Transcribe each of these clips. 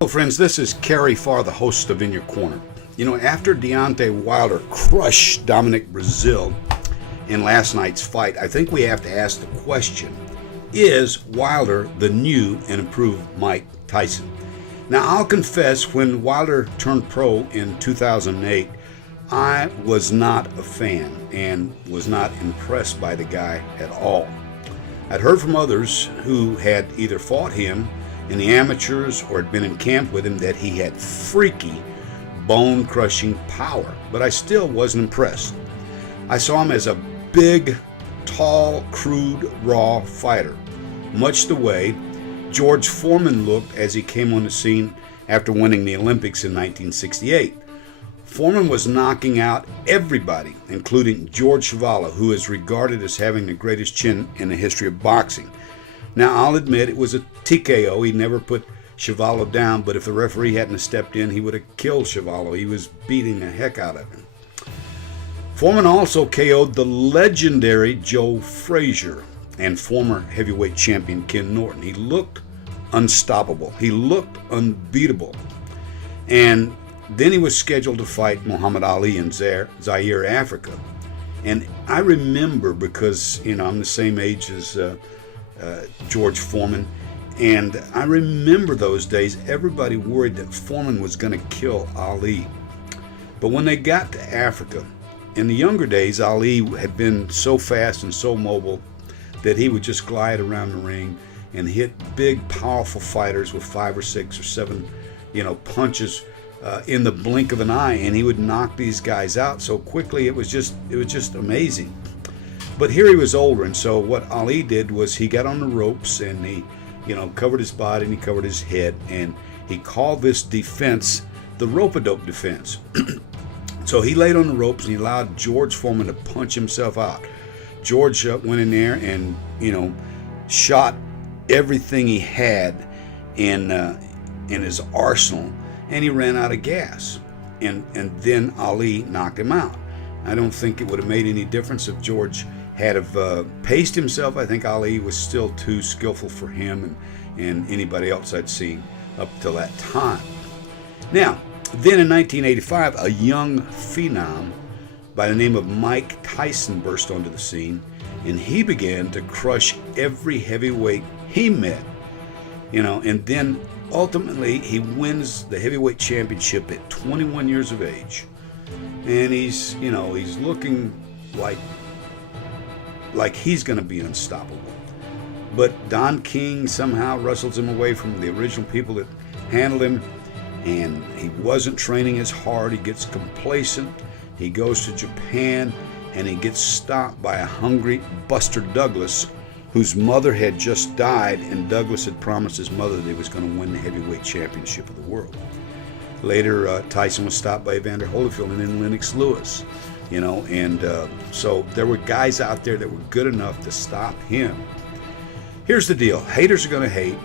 Hello friends, this is Kerry Farr, the host of In Your Corner. You know, after Deontay Wilder crushed Dominic Breazeale in last night's fight, I think we have to ask the question, is Wilder the new and improved Mike Tyson? Now, I'll confess, when Wilder turned pro in 2008, I was not a fan and was not impressed by the guy at all. I'd heard from others who had either fought him in the amateurs or had been in camp with him that he had freaky, bone-crushing power, but I still wasn't impressed. I saw him as a big, tall, crude, raw fighter, much the way George Foreman looked as he came on the scene after winning the Olympics in 1968. Foreman was knocking out everybody, including George Chuvalo, who is regarded as having the greatest chin in the history of boxing. Now, I'll admit it was a TKO. He never put Chuvalo down, but if the referee hadn't stepped in, he would have killed Chuvalo. He was beating the heck out of him. Foreman also KO'd the legendary Joe Frazier and former heavyweight champion Ken Norton. He looked unstoppable. He looked unbeatable. And then he was scheduled to fight Muhammad Ali in Zaire, Africa. And I remember, because, you know, I'm the same age as George Foreman, and I remember those days, everybody worried that Foreman was going to kill Ali. But when they got to Africa, in the younger days, Ali had been so fast and so mobile that he would just glide around the ring and hit big, powerful fighters with 5 or 6 or 7, punches in the blink of an eye, and he would knock these guys out so quickly. It was just amazing. But here he was older, and so what Ali did was he got on the ropes and he, covered his body and he covered his head, and he called this defense the rope-a-dope defense. So he laid on the ropes and he allowed George Foreman to punch himself out. George went in there and, shot everything he had in his arsenal, and he ran out of gas. And then Ali knocked him out. I don't think it would have made any difference if George had paced himself. I think Ali was still too skillful for him and anybody else I'd seen up till that time. Now, then in 1985, a young phenom by the name of Mike Tyson burst onto the scene, and he began to crush every heavyweight he met, and then ultimately he wins the heavyweight championship at 21 years of age. And he's looking like he's going to be unstoppable. But Don King somehow wrestles him away from the original people that handled him, and he wasn't training as hard. He gets complacent. He goes to Japan, and he gets stopped by a hungry Buster Douglas, whose mother had just died, and Douglas had promised his mother that he was going to win the heavyweight championship of the world. Later, Tyson was stopped by Evander Holyfield and then Lennox Lewis, so there were guys out there that were good enough to stop him. Here's the deal. Haters are going to hate,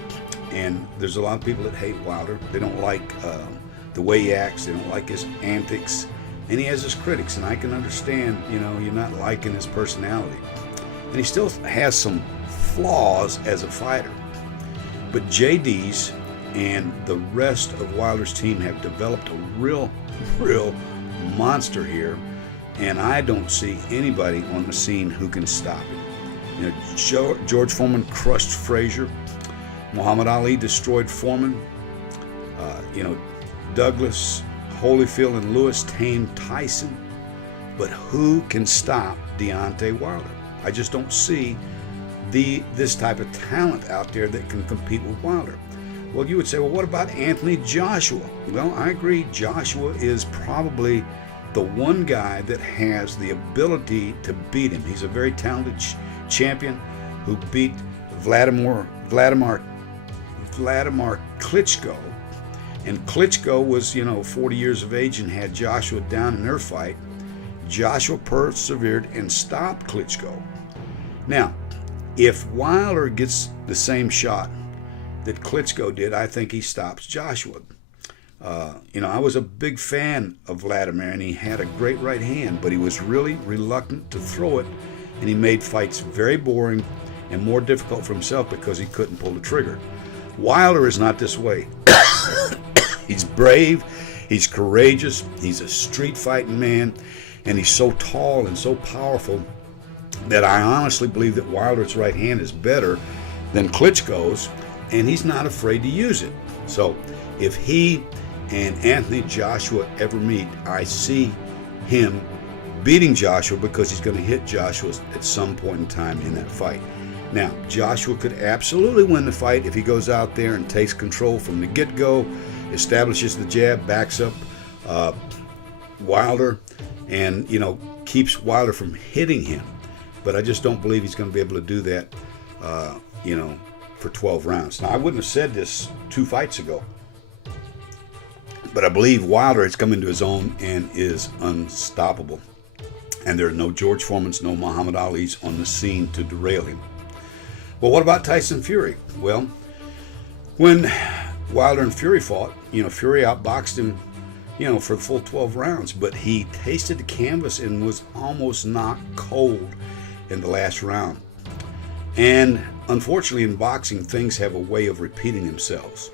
and there's a lot of people that hate Wilder. They don't like the way he acts. They don't like his antics, and he has his critics, and I can understand, you're not liking his personality. And he still has some flaws as a fighter. But JD's and the rest of Wilder's team have developed a real monster here, and I don't see anybody on the scene who can stop it. George Foreman crushed Frazier. Muhammad Ali destroyed Foreman. Douglas, Holyfield, and Lewis tamed Tyson. But who can stop Deontay Wilder? I just don't see this type of talent out there that can compete with Wilder. Well, you would say, well, what about Anthony Joshua? Well, I agree. Joshua is probably the one guy that has the ability to beat him. He's a very talented champion who beat Vladimir Klitschko. And Klitschko was, 40 years of age and had Joshua down in their fight. Joshua persevered and stopped Klitschko. Now, if Wilder gets the same shot that Klitschko did, I think he stops Joshua. I was a big fan of Vladimir, and he had a great right hand, but he was really reluctant to throw it, and he made fights very boring and more difficult for himself because he couldn't pull the trigger. Wilder is not this way. He's brave, he's courageous, he's a street fighting man, and he's so tall and so powerful that I honestly believe that Wilder's right hand is better than Klitschko's, and he's not afraid to use it. So if he and Anthony Joshua ever meet, I see him beating Joshua because he's going to hit Joshua at some point in time in that fight. Now, Joshua could absolutely win the fight if he goes out there and takes control from the get-go, establishes the jab, backs up Wilder, and, keeps Wilder from hitting him. But I just don't believe he's going to be able to do that, for 12 rounds. Now, I wouldn't have said this 2 fights ago, but I believe Wilder has come into his own and is unstoppable. And there are no George Foremans, no Muhammad Ali's on the scene to derail him. Well, what about Tyson Fury? Well, when Wilder and Fury fought, Fury outboxed him, for the full 12 rounds, but he tasted the canvas and was almost knocked cold in the last round. And unfortunately, in boxing, things have a way of repeating themselves.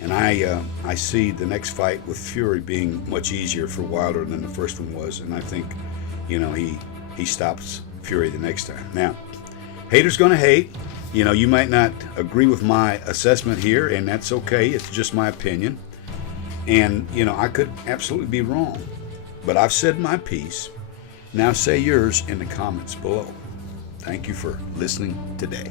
And I see the next fight with Fury being much easier for Wilder than the first one was, and I think, he stops Fury the next time. Now, haters gonna hate. You might not agree with my assessment here, and that's okay. It's just my opinion. And, I could absolutely be wrong. But I've said my piece. Now say yours in the comments below. Thank you for listening today.